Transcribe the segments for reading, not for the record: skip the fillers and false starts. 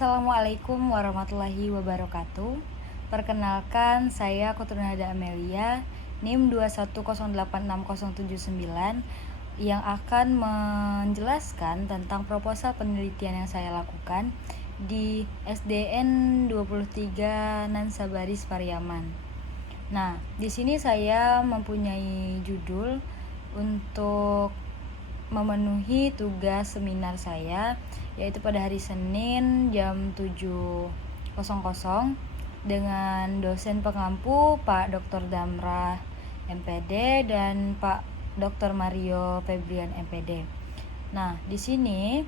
Assalamualaikum warahmatullahi wabarakatuh. Perkenalkan, saya Koturnada Amelia, NIM 2108679 yang akan menjelaskan tentang proposal penelitian yang saya lakukan di SDN 23 Nansabaris Pariaman. Nah, di sini saya mempunyai judul untuk memenuhi tugas seminar saya, yaitu pada hari Senin jam 7.00 dengan dosen pengampu Pak Dr. Damra MPD dan Pak Dr. Mario Febrian MPD. Nah, di sini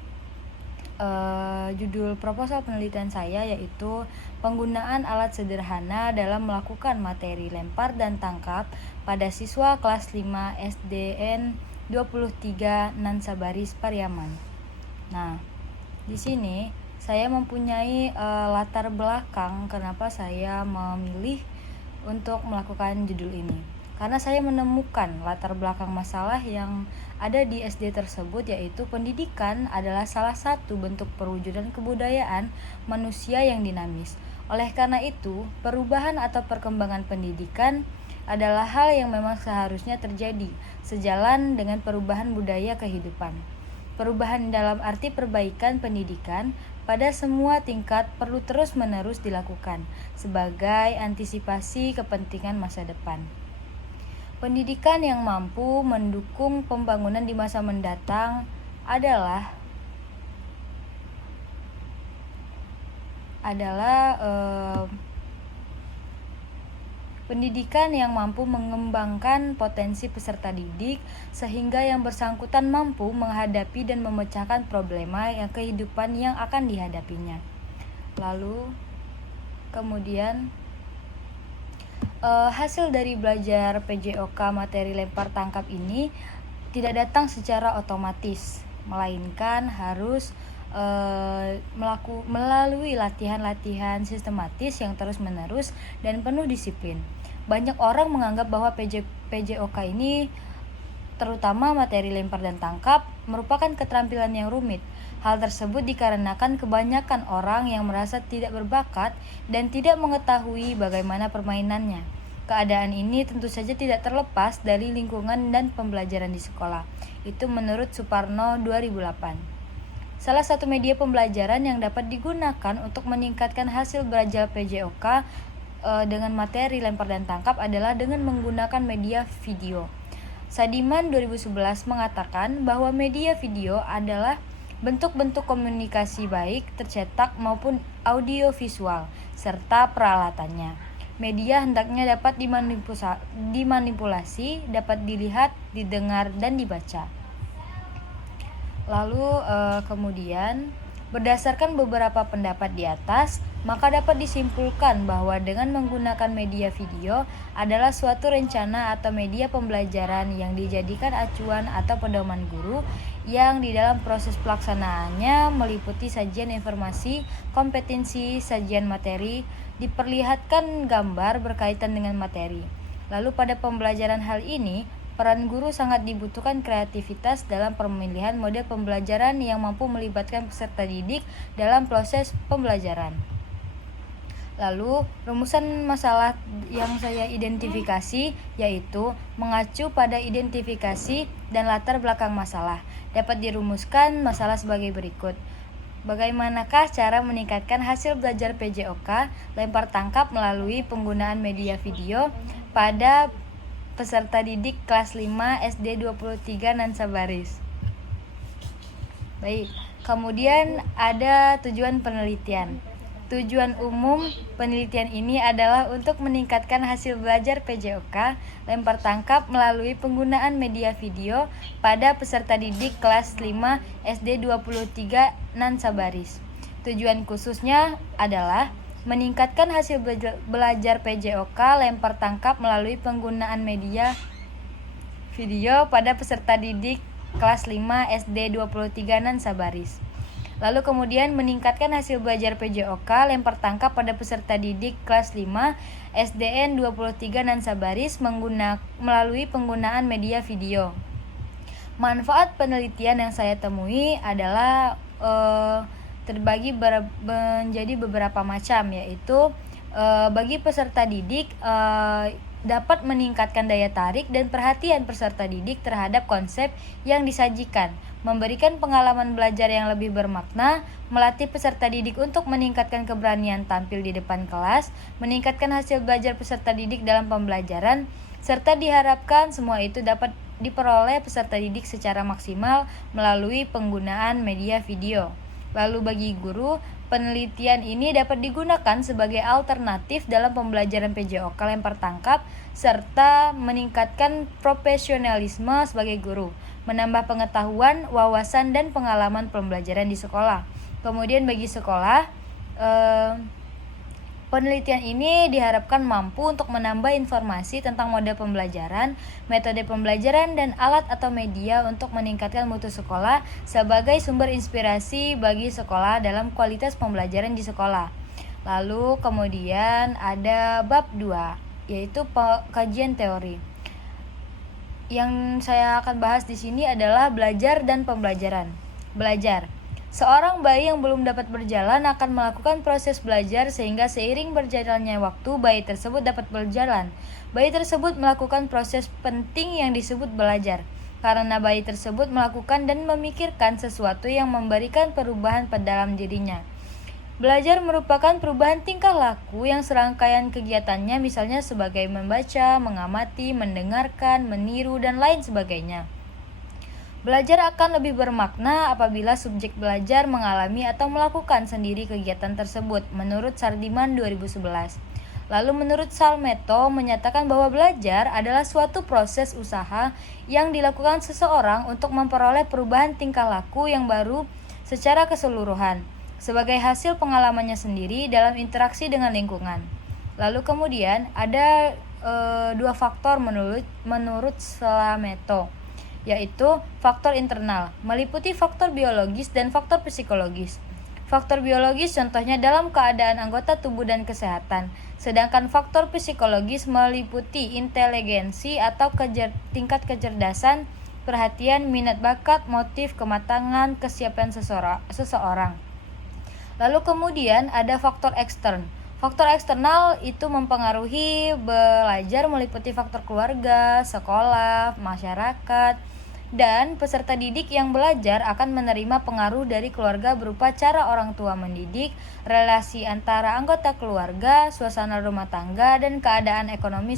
judul proposal penelitian saya yaitu penggunaan alat sederhana dalam melakukan materi lempar dan tangkap pada siswa kelas 5 SDN 23 Nansabaris Pariaman. Nah, di sini saya mempunyai latar belakang kenapa saya memilih untuk melakukan judul ini. Karena saya menemukan latar belakang masalah yang ada di SD tersebut, yaitu pendidikan adalah salah satu bentuk perwujudan kebudayaan manusia yang dinamis. Oleh karena itu, perubahan atau perkembangan pendidikan adalah hal yang memang seharusnya terjadi sejalan dengan perubahan budaya kehidupan. Perubahan dalam arti perbaikan pendidikan pada semua tingkat perlu terus-menerus dilakukan sebagai antisipasi kepentingan masa depan. Pendidikan yang mampu mendukung pembangunan di masa mendatang adalah pendidikan yang mampu mengembangkan potensi peserta didik sehingga yang bersangkutan mampu menghadapi dan memecahkan problema yang kehidupan yang akan dihadapinya. Lalu kemudian hasil dari belajar PJOK materi lempar tangkap ini tidak datang secara otomatis, melainkan harus melalui latihan-latihan sistematis yang terus-menerus dan penuh disiplin. Banyak orang menganggap bahwa PJOK ini, terutama materi lempar dan tangkap, merupakan keterampilan yang rumit. Hal tersebut dikarenakan kebanyakan orang yang merasa tidak berbakat dan tidak mengetahui bagaimana permainannya. Keadaan ini tentu saja tidak terlepas dari lingkungan dan pembelajaran di sekolah. Itu menurut Suparno 2008. Salah satu media pembelajaran yang dapat digunakan untuk meningkatkan hasil belajar PJOK dengan materi lempar dan tangkap adalah dengan menggunakan media video. Sadiman 2011 mengatakan bahwa media video adalah bentuk-bentuk komunikasi baik tercetak maupun audiovisual serta peralatannya. Media hendaknya dapat dimanipulasi, dapat dilihat, didengar, dan dibaca. Lalu kemudian berdasarkan beberapa pendapat di atas, maka dapat disimpulkan bahwa dengan menggunakan media video adalah suatu rencana atau media pembelajaran yang dijadikan acuan atau pedoman guru yang di dalam proses pelaksanaannya meliputi sajian informasi, kompetensi, sajian materi, diperlihatkan gambar berkaitan dengan materi. Lalu pada pembelajaran hal ini, peran guru sangat dibutuhkan kreativitas dalam pemilihan model pembelajaran yang mampu melibatkan peserta didik dalam proses pembelajaran. Lalu, rumusan masalah yang saya identifikasi yaitu mengacu pada identifikasi dan latar belakang masalah. Dapat dirumuskan masalah sebagai berikut. Bagaimanakah cara meningkatkan hasil belajar PJOK lempar tangkap melalui penggunaan media video pada peserta didik kelas 5 SD 23 Nansabaris? Baik, kemudian ada tujuan penelitian. Tujuan umum penelitian ini adalah untuk meningkatkan hasil belajar PJOK lempar tangkap melalui penggunaan media video pada peserta didik kelas 5 SD 23 Nansabaris. Tujuan khususnya adalah meningkatkan hasil belajar PJOK lempar tangkap melalui penggunaan media video pada peserta didik kelas 5 SD 23 Nansabaris. Lalu kemudian meningkatkan hasil belajar PJOK lempar tangkap pada peserta didik kelas 5 SDN 23 Nansabaris melalui penggunaan media video. Manfaat penelitian yang saya temui adalah terbagi menjadi beberapa macam, yaitu bagi peserta didik dapat meningkatkan daya tarik dan perhatian peserta didik terhadap konsep yang disajikan, memberikan pengalaman belajar yang lebih bermakna, melatih peserta didik untuk meningkatkan keberanian tampil di depan kelas, meningkatkan hasil belajar peserta didik dalam pembelajaran, serta diharapkan semua itu dapat diperoleh peserta didik secara maksimal melalui penggunaan media video. Lalu bagi guru, penelitian ini dapat digunakan sebagai alternatif dalam pembelajaran PJOK lempar tangkap serta meningkatkan profesionalisme sebagai guru, menambah pengetahuan, wawasan, dan pengalaman pembelajaran di sekolah. Kemudian bagi sekolah, penelitian ini diharapkan mampu untuk menambah informasi tentang model pembelajaran, metode pembelajaran, dan alat atau media untuk meningkatkan mutu sekolah sebagai sumber inspirasi bagi sekolah dalam kualitas pembelajaran di sekolah. Lalu kemudian ada bab 2, yaitu kajian teori. Yang saya akan bahas di sini adalah belajar dan pembelajaran. Belajar. Seorang bayi yang belum dapat berjalan akan melakukan proses belajar sehingga seiring berjalannya waktu bayi tersebut dapat berjalan. Bayi tersebut melakukan proses penting yang disebut belajar, karena bayi tersebut melakukan dan memikirkan sesuatu yang memberikan perubahan pada dalam dirinya. Belajar merupakan perubahan tingkah laku yang serangkaian kegiatannya misalnya sebagai membaca, mengamati, mendengarkan, meniru, dan lain sebagainya. Belajar akan lebih bermakna apabila subjek belajar mengalami atau melakukan sendiri kegiatan tersebut, menurut Sardiman 2011. Lalu menurut Salmeto menyatakan bahwa belajar adalah suatu proses usaha yang dilakukan seseorang untuk memperoleh perubahan tingkah laku yang baru secara keseluruhan, sebagai hasil pengalamannya sendiri dalam interaksi dengan lingkungan. Lalu kemudian ada dua faktor menurut Salmeto, yaitu faktor internal, meliputi faktor biologis dan faktor psikologis. Faktor biologis contohnya dalam keadaan anggota tubuh dan kesehatan, sedangkan faktor psikologis meliputi inteligensi atau tingkat kecerdasan, perhatian, minat bakat, motif, kematangan, kesiapan seseorang. Lalu kemudian ada faktor ekstern. Faktor eksternal itu mempengaruhi belajar meliputi faktor keluarga, sekolah, masyarakat, dan peserta didik yang belajar akan menerima pengaruh dari keluarga berupa cara orang tua mendidik, relasi antara anggota keluarga, suasana rumah tangga, dan keadaan ekonomi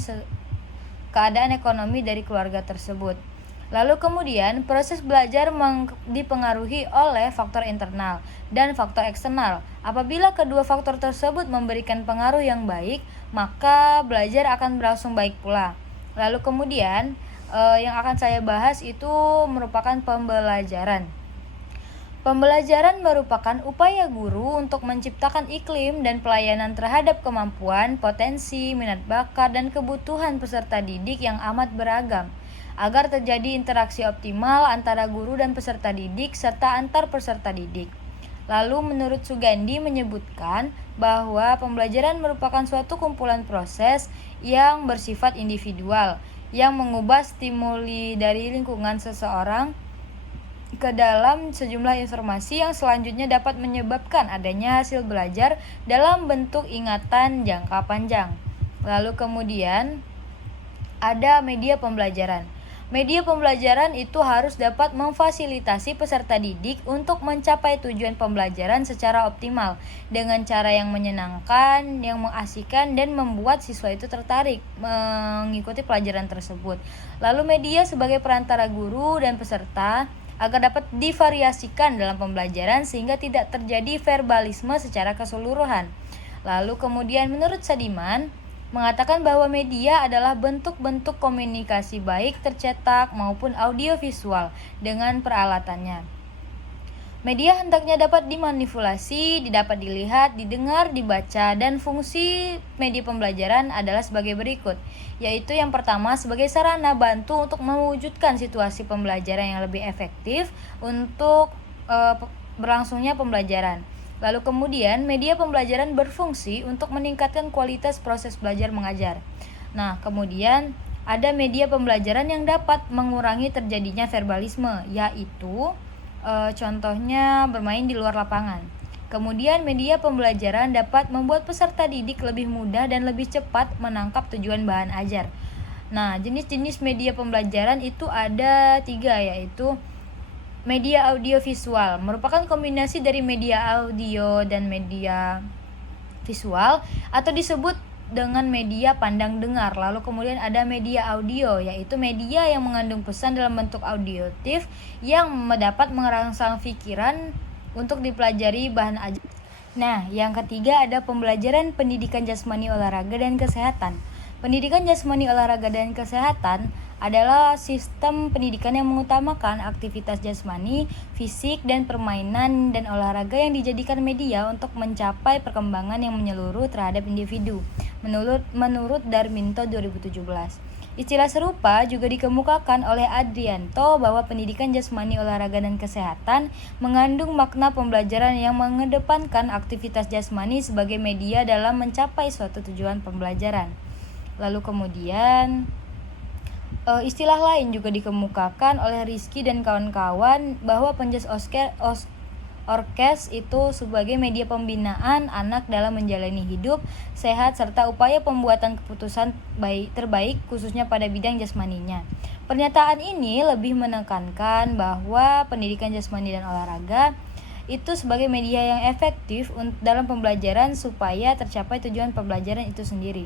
dari keluarga tersebut. Lalu kemudian proses belajar dipengaruhi oleh faktor internal dan faktor eksternal. Apabila kedua faktor tersebut memberikan pengaruh yang baik, maka belajar akan berlangsung baik pula. Lalu kemudian yang akan saya bahas itu merupakan pembelajaran. Pembelajaran merupakan upaya guru untuk menciptakan iklim dan pelayanan terhadap kemampuan, potensi, minat bakat, dan kebutuhan peserta didik yang amat beragam, agar terjadi interaksi optimal antara guru dan peserta didik serta antar peserta didik. Lalu menurut Sugandi menyebutkan bahwa pembelajaran merupakan suatu kumpulan proses yang bersifat individual, yang mengubah stimuli dari lingkungan seseorang ke dalam sejumlah informasi yang selanjutnya dapat menyebabkan adanya hasil belajar dalam bentuk ingatan jangka panjang. Lalu kemudian ada media pembelajaran. Media pembelajaran itu harus dapat memfasilitasi peserta didik untuk mencapai tujuan pembelajaran secara optimal dengan cara yang menyenangkan, yang mengasihkan, dan membuat siswa itu tertarik mengikuti pelajaran tersebut. Lalu media sebagai perantara guru dan peserta agar dapat divariasikan dalam pembelajaran sehingga tidak terjadi verbalisme secara keseluruhan. Lalu kemudian menurut Sadiman mengatakan bahwa media adalah bentuk-bentuk komunikasi baik tercetak maupun audiovisual dengan peralatannya. Media hendaknya dapat dimanipulasi, dapat dilihat, didengar, dibaca, dan fungsi media pembelajaran adalah sebagai berikut, yaitu yang pertama sebagai sarana bantu untuk mewujudkan situasi pembelajaran yang lebih efektif untuk berlangsungnya pembelajaran. Lalu kemudian media pembelajaran berfungsi untuk meningkatkan kualitas proses belajar mengajar. Nah, kemudian ada media pembelajaran yang dapat mengurangi terjadinya verbalisme, yaitu contohnya bermain di luar lapangan. Kemudian media pembelajaran dapat membuat peserta didik lebih mudah dan lebih cepat menangkap tujuan bahan ajar. Nah, jenis-jenis media pembelajaran itu ada 3, yaitu media audiovisual, merupakan kombinasi dari media audio dan media visual atau disebut dengan media pandang dengar. Lalu kemudian ada media audio, yaitu media yang mengandung pesan dalam bentuk audiotif yang dapat merangsang pikiran untuk dipelajari bahan ajar. Nah, yang ketiga ada pembelajaran pendidikan jasmani, olahraga, dan kesehatan. Pendidikan jasmani, olahraga, dan kesehatan adalah sistem pendidikan yang mengutamakan aktivitas jasmani, fisik, dan permainan dan olahraga yang dijadikan media untuk mencapai perkembangan yang menyeluruh terhadap individu. Menurut Darminto 2017. Istilah serupa juga dikemukakan oleh Adrianto bahwa pendidikan jasmani, olahraga, dan kesehatan mengandung makna pembelajaran yang mengedepankan aktivitas jasmani sebagai media dalam mencapai suatu tujuan pembelajaran. Lalu kemudian istilah lain juga dikemukakan oleh Rizky dan kawan-kawan bahwa penjas orkes itu sebagai media pembinaan anak dalam menjalani hidup sehat serta upaya pembuatan keputusan terbaik khususnya pada bidang jasmaninya. Pernyataan ini lebih menekankan bahwa pendidikan jasmani dan olahraga itu sebagai media yang efektif dalam pembelajaran supaya tercapai tujuan pembelajaran itu sendiri.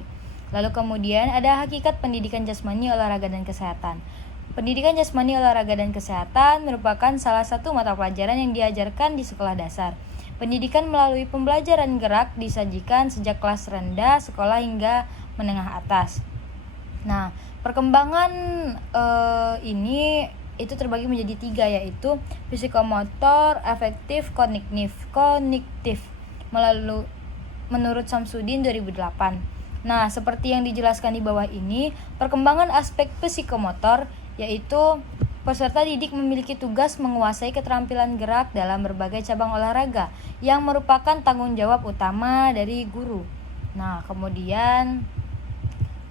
Lalu kemudian ada hakikat pendidikan jasmani, olahraga, dan kesehatan. Pendidikan jasmani, olahraga, dan kesehatan merupakan salah satu mata pelajaran yang diajarkan di sekolah dasar. Pendidikan melalui pembelajaran gerak disajikan sejak kelas rendah, sekolah hingga menengah atas. Nah, perkembangan ini itu terbagi menjadi 3, yaitu psikomotor, afektif, kognitif menurut Samsudin 2008. Nah, seperti yang dijelaskan di bawah ini, perkembangan aspek psikomotor yaitu peserta didik memiliki tugas menguasai keterampilan gerak dalam berbagai cabang olahraga yang merupakan tanggung jawab utama dari guru. Nah, kemudian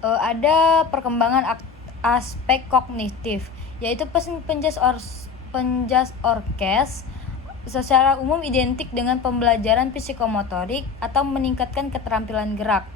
ada perkembangan aspek kognitif yaitu penjas orkes secara umum identik dengan pembelajaran psikomotorik atau meningkatkan keterampilan gerak.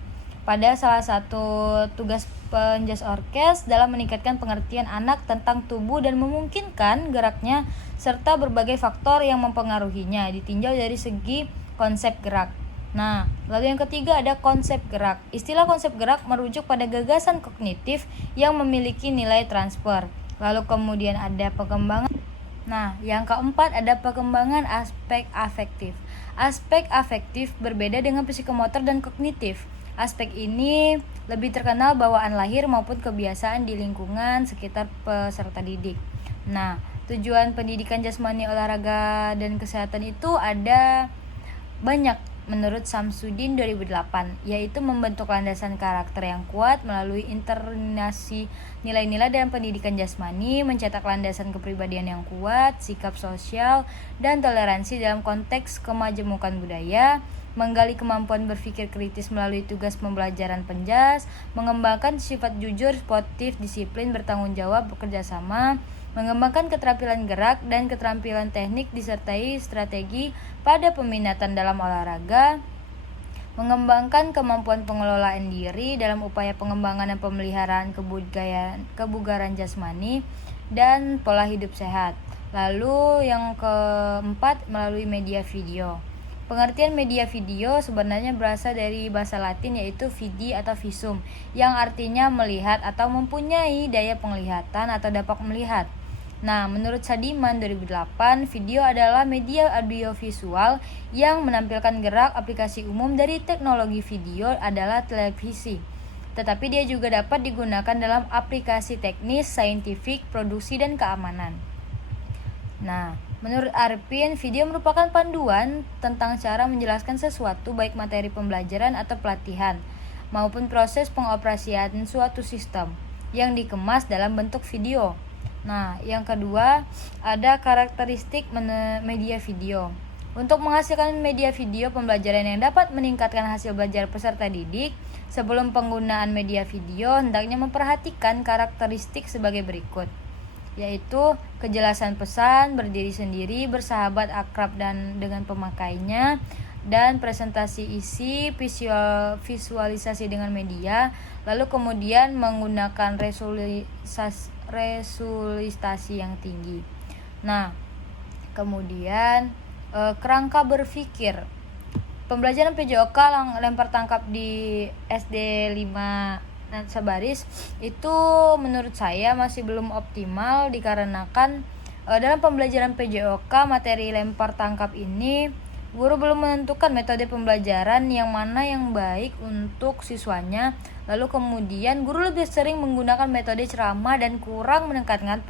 Pada salah satu tugas penjas orkes dalam meningkatkan pengertian anak tentang tubuh dan memungkinkan geraknya serta berbagai faktor yang mempengaruhinya ditinjau dari segi konsep gerak. Nah, lalu yang ketiga ada konsep gerak. Istilah konsep gerak merujuk pada gagasan kognitif yang memiliki nilai transfer. Lalu kemudian ada pengembangan. Nah, yang keempat ada pengembangan aspek afektif. Aspek afektif berbeda dengan psikomotor dan kognitif. Aspek ini lebih terkenal bawaan lahir maupun kebiasaan di lingkungan sekitar peserta didik. Nah, tujuan pendidikan jasmani, olahraga, dan kesehatan itu ada banyak menurut Samsudin 2008, yaitu membentuk landasan karakter yang kuat melalui internalisasi nilai-nilai dalam pendidikan jasmani, mencetak landasan kepribadian yang kuat, sikap sosial, dan toleransi dalam konteks kemajemukan budaya, menggali kemampuan berpikir kritis melalui tugas pembelajaran penjas, mengembangkan sifat jujur, sportif, disiplin, bertanggung jawab, bekerja sama, mengembangkan keterampilan gerak dan keterampilan teknik disertai strategi pada peminatan dalam olahraga, mengembangkan kemampuan pengelolaan diri dalam upaya pengembangan dan pemeliharaan kebugaran jasmani dan pola hidup sehat. Lalu yang keempat melalui media video. Pengertian media video sebenarnya berasal dari bahasa Latin yaitu vidi atau visum yang artinya melihat atau mempunyai daya penglihatan atau dapat melihat. Nah, menurut Sadiman 2008, video adalah media audiovisual yang menampilkan gerak. Aplikasi umum dari teknologi video adalah televisi. Tetapi dia juga dapat digunakan dalam aplikasi teknis, saintifik, produksi, dan keamanan. Nah, menurut Arpin, video merupakan panduan tentang cara menjelaskan sesuatu baik materi pembelajaran atau pelatihan maupun proses pengoperasian suatu sistem yang dikemas dalam bentuk video. Nah, yang kedua ada karakteristik media video. Untuk menghasilkan media video pembelajaran yang dapat meningkatkan hasil belajar peserta didik, sebelum penggunaan media video hendaknya memperhatikan karakteristik sebagai berikut, yaitu kejelasan pesan, berdiri sendiri, bersahabat, akrab dan dengan pemakainya, dan presentasi isi, visualisasi dengan media, lalu kemudian menggunakan resolusi yang tinggi. Nah, kemudian kerangka berpikir. Pembelajaran PJOK lempar tangkap di SD 5 Sabaris itu menurut saya masih belum optimal dikarenakan dalam pembelajaran PJOK materi lempar tangkap ini guru belum menentukan metode pembelajaran yang mana yang baik untuk siswanya. Lalu kemudian guru lebih sering menggunakan metode ceramah dan kurang menekankan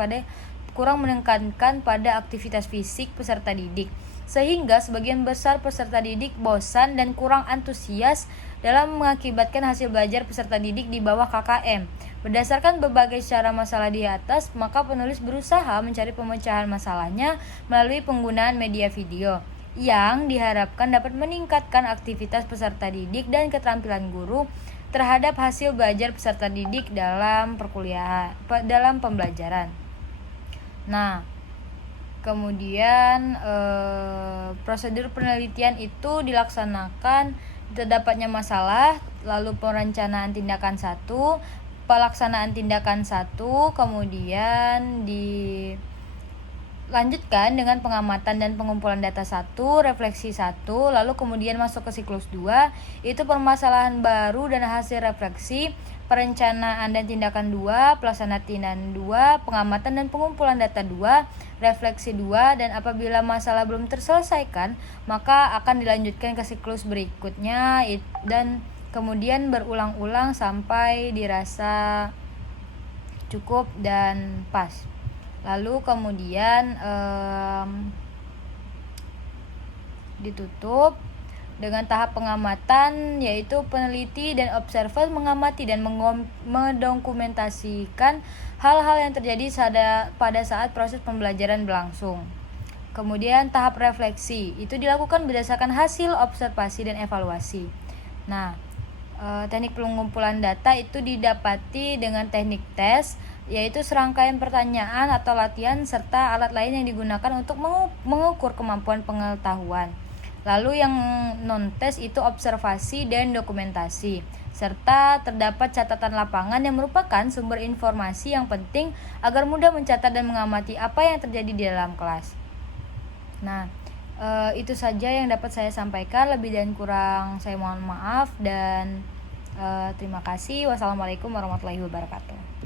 pada aktivitas fisik peserta didik, sehingga sebagian besar peserta didik bosan dan kurang antusias dalam mengakibatkan hasil belajar peserta didik di bawah KKM. Berdasarkan berbagai cara masalah di atas, maka penulis berusaha mencari pemecahan masalahnya melalui penggunaan media video yang diharapkan dapat meningkatkan aktivitas peserta didik dan keterampilan guru terhadap hasil belajar peserta didik dalam pembelajaran. Nah, kemudian prosedur penelitian itu dilaksanakan terdapatnya masalah, lalu perencanaan tindakan 1, pelaksanaan tindakan 1, kemudian dilanjutkan dengan pengamatan dan pengumpulan data 1, refleksi 1, lalu kemudian masuk ke siklus 2, itu permasalahan baru dan hasil refleksi, perencanaan dan tindakan 2, pelaksanaan tindakan 2, pengamatan dan pengumpulan data 2, refleksi 2, dan apabila masalah belum terselesaikan, maka akan dilanjutkan ke siklus berikutnya dan kemudian berulang-ulang sampai dirasa cukup dan pas. Lalu kemudian ditutup dengan tahap pengamatan, yaitu peneliti dan observer mengamati dan mendokumentasikan hal-hal yang terjadi pada saat proses pembelajaran berlangsung. Kemudian tahap refleksi, itu dilakukan berdasarkan hasil observasi dan evaluasi. Nah, teknik pengumpulan data itu didapati dengan teknik tes, yaitu serangkaian pertanyaan atau latihan serta alat lain yang digunakan untuk mengukur kemampuan pengetahuan. Lalu yang non-tes itu observasi dan dokumentasi, serta terdapat catatan lapangan yang merupakan sumber informasi yang penting agar mudah mencatat dan mengamati apa yang terjadi di dalam kelas. Nah, itu saja yang dapat saya sampaikan. Lebih dan kurang saya mohon maaf dan terima kasih. Wassalamualaikum warahmatullahi wabarakatuh.